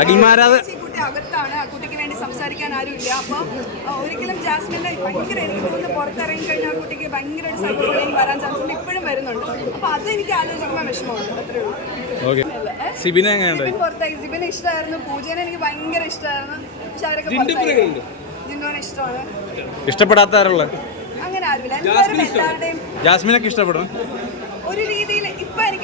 അഖിൽമാരാത് അകത്താണ്. ആ കുട്ടിക്ക് വേണ്ടി സംസാരിക്കാൻ ആരുമില്ല. അപ്പോൾ ഒരിക്കലും ജാസ്മിന്റെ ഭയങ്കര എനിക്ക് തോന്നുന്നു പുറത്തിറങ്ങി കഴിഞ്ഞാൽ ആ കുട്ടിക്ക് ഭയങ്കര ഒരു സൈക്കോളിയും വരാൻ ചാൻസ് ഉണ്ട്. ഇപ്പോഴും വരുന്നുണ്ട്. അപ്പോൾ അത് എനിക്ക് ആലോചിക്കുമ്പോൾ വിഷമമുണ്ട്. അത്രേ ഉള്ളൂ. ഓക്കെ. സിബിനെ പുറത്തായി. സിബിനെ ഇഷ്ടമായിരുന്നു. പൂജേനെ എനിക്ക് ഭയങ്കര ഇഷ്ടമായിരുന്നു. പക്ഷെ അവരൊക്കെ ജിന്നോനെ ഇഷ്ടമാണ്. ഇഷ്ടപ്പെടാത്ത ആരുള്ള അങ്ങനെ ആരുമില്ല. എല്ലാവരും എല്ലാവരുടെയും ജാസ്മിനൊക്കെ ഇഷ്ടപ്പെടും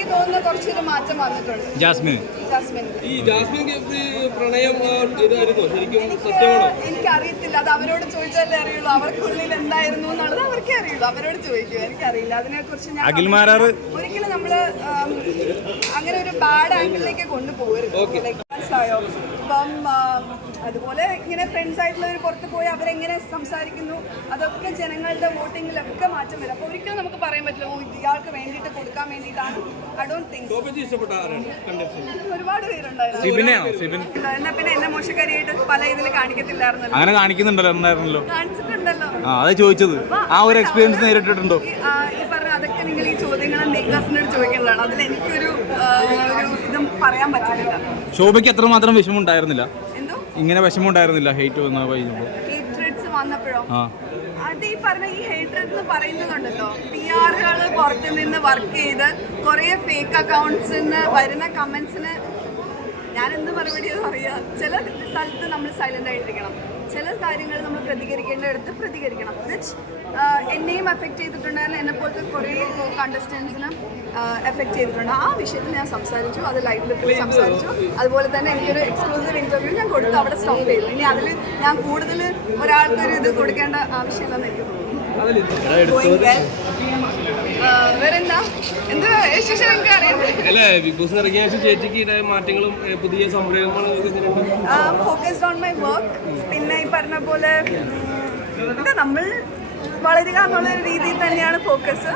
എനിക്ക് തോന്നുന്ന കുറച്ചൊരു മാറ്റം വന്നിട്ടുണ്ട്. ജാസ്മിൻ. ജാസ്മിൻ. ഈ ജാസ്മിൻ ഗബ്രി പ്രണയം ആ, ഇതായിരുന്നോ. ശരിക്കും എനിക്ക് സത്യമാണോ? എനിക്കറിയത്തില്ല. അത് അവരോട് ചോദിച്ചാലേ അറിയുള്ളൂ. അവർക്കുള്ളിൽ എന്തായിരുന്നു എന്നുള്ളത് അവർക്കേ അറിയുള്ളൂ. അവരോട് ചോദിക്കും. എനിക്കറിയില്ല. അതിനെ കുറിച്ച് ഞാൻ ഒരിക്കലും നമ്മൾ അങ്ങനെ ഒരു ബാഡ് ആംഗിളിലേക്ക് കൊണ്ടുപോകരുത്. മനസ്സിലായോ? അപ്പം അതുപോലെ ഇങ്ങനെ ഫ്രണ്ട്സ് ആയിട്ടുള്ളവർ പുറത്ത് പോയി അവരെങ്ങനെ സംസാരിക്കുന്നു? അതൊക്കെ ജനങ്ങളുടെ വോട്ടിങ്ങിലൊക്കെ മാറ്റം വരും. അപ്പോൾ ഒരിക്കലും പറയാൻ പറ്റില്ല. ഓ ഇയാൾക്ക് വേണ്ടിയിട്ട് കൊടുക്കാൻ വേണ്ടിയിട്ടാണ്. ഐ ഡോണ്ട് തിങ്ക് ഒരുപാട് പേരുണ്ടായിരുന്നു. എന്നാ പിന്നെ എന്നെ മോശക്കാരിയായിട്ട് പല ഇതിൽ കാണിക്കത്തില്ലായിരുന്നല്ലോ. അങ്ങനെ കാണിക്കുന്നുണ്ടല്ലോ കാണിച്ചിട്ടുണ്ടല്ലോ. ആ അത് ചോദിച്ചത്. ആ ഒരു എക്സ്പീരിയൻസ് നേരിട്ടിട്ടുണ്ടോ? ഈ, പറഞ്ഞ അതൊക്കെ നിങ്ങൾ ഈ ചോദ്യങ്ങൾ മേക്കേഴ്സിനോട് ചോദിക്കുന്നതാണ്. അതിൽ എനിക്കൊരു ഒരു ഇതും പറയാൻ പറ്റില്ല ശോഭയ്ക്ക് അത്രമാത്രം വിഷമം ഉണ്ടായിരുന്നില്ല ഇങ്ങനെ വിഷമം ഉണ്ടായിരുന്നില്ല ഹേറ്റ് വന്ന കഴിഞ്ഞപ്പോൾ വന്നപ്പോഴോ? ആ. അത് ഈ പറഞ്ഞ ഈ ഹേറ്റ്രഡ് എന്ന് പറയുന്നതുണ്ടല്ലോ പി ആറുകൾ പുറത്ത് നിന്ന് വർക്ക് ചെയ്ത് കുറേ ഫേക്ക് അക്കൗണ്ട്സ് നിന്ന് വരുന്ന കമന്റ്സിന് ഞാൻ എന്ത് മറുപടി പറയാ ചില സ്ഥലത്ത് നമ്മൾ സൈലന്റ് ആയിട്ടിരിക്കണം. ചില കാര്യങ്ങൾ നമ്മൾ പ്രതികരിക്കേണ്ടടുത്ത് പ്രതികരിക്കണം. എന്നുവെച്ച് എന്നെയും എഫക്റ്റ് ചെയ്തിട്ടുണ്ടായാലും എന്നെ പോലത്തെ കുറേ കണ്ടസ്റ്റൻസിനും എഫക്റ്റ് ചെയ്തിട്ടുണ്ട്. ആ വിഷയത്തിൽ ഞാൻ സംസാരിച്ചു അത് ലൈവിൽ സംസാരിച്ചു. അതുപോലെ തന്നെ എനിക്കൊരു എക്സ്ക്ലൂസീവ് ഇന്റർവ്യൂ ഞാൻ കൊടുത്തു. അവിടെ സ്റ്റോപ്പ് ചെയ്തു. ഇനി അതിൽ ഞാൻ കൂടുതൽ ഒരാൾക്കൊരു ഇത് കൊടുക്കേണ്ട ആവശ്യമില്ലെന്ന് എനിക്ക് തോന്നുന്നു. അല്ലേ ബിഗ് ബോസ് ഇറങ്ങിയ ശേഷം ചേച്ചിക്ക് മാറ്റങ്ങളും പുതിയ സംരംഭങ്ങളും ഫോക്കസ്ഡ് ഓൺ മൈ വർക്ക് പിന്നെ ഈ പറഞ്ഞ പോലെ എന്താ നമ്മൾ വളരുക എന്നുള്ള രീതിയിൽ തന്നെയാണ് ഫോക്കസ്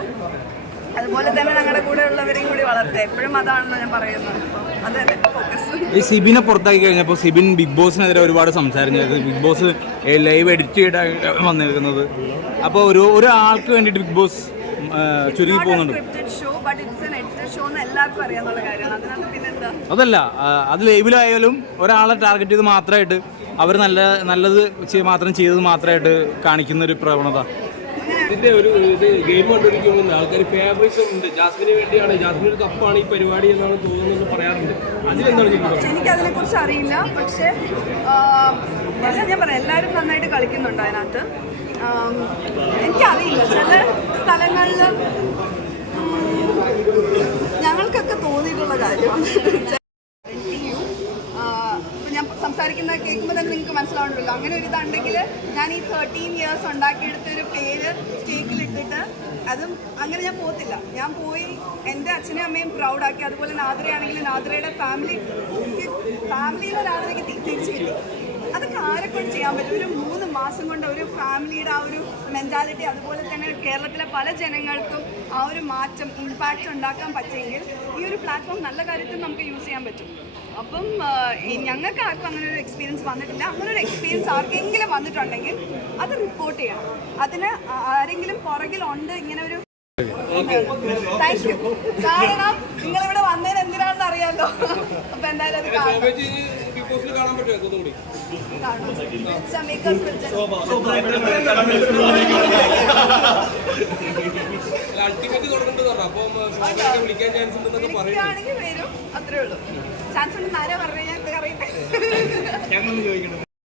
അതുപോലെ തന്നെ ഞങ്ങളുടെ കൂടെ ഉള്ളവരെയും കൂടി വളർത്തുക. എപ്പോഴും അതാണെന്ന് ഞാൻ പറയുന്നത്. ഈ സിബിനെ പുറത്താക്കി കഴിഞ്ഞപ്പോൾ സിബിൻ ബിഗ് ബോസിനെതിരെ ഒരുപാട് സംസാരിച്ചായിരുന്നു ബിഗ് ബോസ് ലൈവ് എഡിറ്റ് ചെയ്ത് വന്നിരിക്കുന്നത്. അപ്പോൾ ഒരു ഒരാൾക്ക് വേണ്ടിയിട്ട് ബിഗ് ബോസ് ചുരുങ്ങി പോകുന്നുണ്ട് അതല്ല അത് ലൈവിലായാലും ഒരാളെ ടാർഗറ്റ് ചെയ്ത് മാത്രമായിട്ട് അവർ നല്ല നല്ലത് ചെയ്- മാത്രം ചെയ്തത് മാത്രമായിട്ട് കാണിക്കുന്ന ഒരു പ്രവണത. ഇതിന്റെ ഒരു ഇത് ഗെയിം കണ്ടുപിടിക്കുമ്പോൾ ആൾക്കാർ ഫേവറേറ്റ്സ് ഉണ്ട്. ജാസ്മിന് വേണ്ടിയാണ്. ജാസ്മിന് കപ്പാണ് ഈ പരിപാടി എന്നാണ് തോന്നുന്നത് പറയാറുണ്ട്. അതിലെന്താണ് നിങ്ങൾ എനിക്ക് അതിനെ കുറിച്ച് അറിയില്ല. പക്ഷേ ഞാൻ പറയാം. എല്ലാവരും നന്നായിട്ട് കളിക്കുന്നുണ്ട് അതിനകത്ത്? എനിക്കറിയില്ല. ചില സ്ഥലങ്ങളിൽ ഞങ്ങൾക്കൊക്കെ തോന്നിയിട്ടുള്ള കാര്യമാണ് സംസാരിക്കുന്ന കേൾക്കുമ്പോൾ തന്നെ നിങ്ങൾക്ക് മനസ്സിലാവണമല്ലോ അങ്ങനെ ഒരു ഇതുണ്ടെങ്കിൽ ഞാൻ ഈ തേർട്ടീൻ ഇയേഴ്സ് ഉണ്ടാക്കിയെടുത്ത ഒരു പേര് സ്റ്റേക്കിലിട്ടിട്ട് അതും അങ്ങനെ ഞാൻ പോകത്തില്ല. ഞാൻ പോയി എന്റെ അച്ഛനെയും അമ്മയും പ്രൗഡാക്കി അതുപോലെ നാദ്രയാണെങ്കിൽ നാദ്രയുടെ ഫാമിലി ഫാമിലിയിൽ ഒരാളെനിക്ക് തി- തിരിച്ചു കിട്ടി. അതൊക്കെ ആരെക്കൊണ്ട് ചെയ്യാൻ പറ്റും? ഒരു മൂന്ന് മാസം കൊണ്ട് ഒരു ഫാമിലിയുടെ ആ ഒരു മെന്റാലിറ്റി അതുപോലെ തന്നെ കേരളത്തിലെ പല ജനങ്ങൾക്കും ആ ഒരു മാറ്റം ഇമ്പാക്റ്റ് ഉണ്ടാക്കാൻ പറ്റുമെങ്കിൽ ഈ ഒരു പ്ലാറ്റ്ഫോം നല്ല കാര്യത്തിൽ നമുക്ക് യൂസ് ചെയ്യാൻ പറ്റും. അപ്പം ഞങ്ങൾക്ക് ആർക്കും അങ്ങനെ ഒരു എക്സ്പീരിയൻസ് വന്നിട്ടില്ല. അങ്ങനെ ഒരു എക്സ്പീരിയൻസ് ആർക്കെങ്കിലും വന്നിട്ടുണ്ടെങ്കിൽ അത് റിപ്പോർട്ട് ചെയ്യണം. അതിന് ആരെങ്കിലും പുറകിലുണ്ട് ഇങ്ങനെ ഒരു താങ്ക് യു കാരണം നിങ്ങളിവിടെ വന്നതിന് എന്തിനാണെന്ന് അറിയാമല്ലോ അപ്പൊ എന്തായാലും അത് ബോസിൽ കാണാൻ പറ്റുമോ ഒന്നും കൂടി അൾട്ടിമേറ്റ് തുടങ്ങുന്നുണ്ട് പറഞ്ഞു. അപ്പം വിളിക്കാൻ ചാൻസ് ഉണ്ടെന്നൊക്കെ പറയുന്നു ചാൻസ് ഉണ്ടെന്ന് ആരാ പറഞ്ഞു? ഞാൻ അറിയട്ടെ.